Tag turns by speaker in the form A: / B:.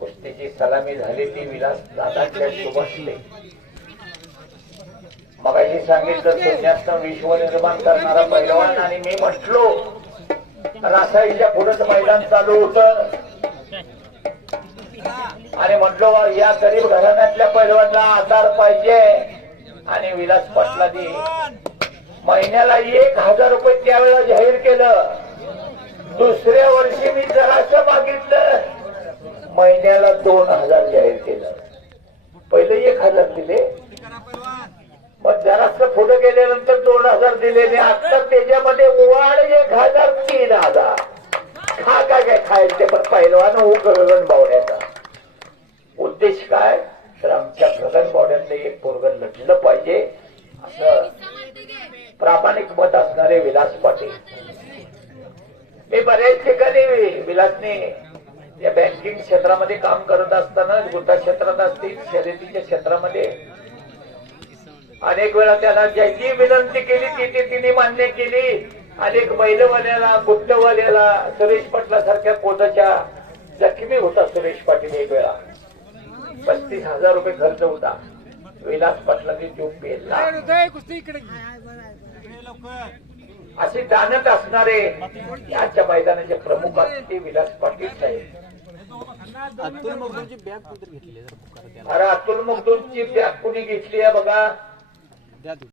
A: कुस्तीची सलामी झाली ती विलास दादाच्या शुभसले मगाशी सांगितलं शून्यातनं विश्व निर्माण करणारा पैलवान आणि मी म्हटलो रासाईच्या पुढंच मैदान चालू होत. आणि म्हटलो या गरीब घराण्यातल्या पैलवानला आधार पाहिजे. आणि विलास पाटलांनी महिन्याला एक हजार रुपये त्यावेळेला केलं. दुसऱ्या वर्षी मी जरासं मागितलं. महिन्याला दोन हजार जाहीर केलं. पहिले एक हजार दिले. मग जरास पुढे गेल्यानंतर दोन हजार दिले. आणि आता त्याच्यामध्ये वाढ एक हजार तीन हजार. खा काय काय खायचे पण पहिलवान हो गगन बावड्याचा? उद्देश काय? तर आमच्या गगन बावड्यातलं एक पोरगण लढलं पाहिजे. असं प्रामाणिक मत असणारे विलास पाटील. मी बऱ्याच ठिकाणी विलासने या बँकिंग क्षेत्रामध्ये काम करत असताना गुंठा क्षेत्रात असतील शर्यतीच्या क्षेत्रामध्ये. अनेक वेळा त्याला ज्याची विनंती केली ती ती तिने मान्य केली. अनेक बैलवाल्याला गुप्तवाल्याला सुरेश पाटला सारख्या पोटाच्या जखमी होता सुरेश पाटील एक वेळा. पस्तीस हजार रुपये खर्च होता. विलास पाटलांनी जीव पेरला. असे दानत असणारे याच्या मैदानाचे प्रमुख असते विलास पाटील साहेब.
B: अतुल मगदूमची बॅग कुठे घेतली
A: अरे अतुल मगदूमची बॅग कुणी घेतली आहे बघा.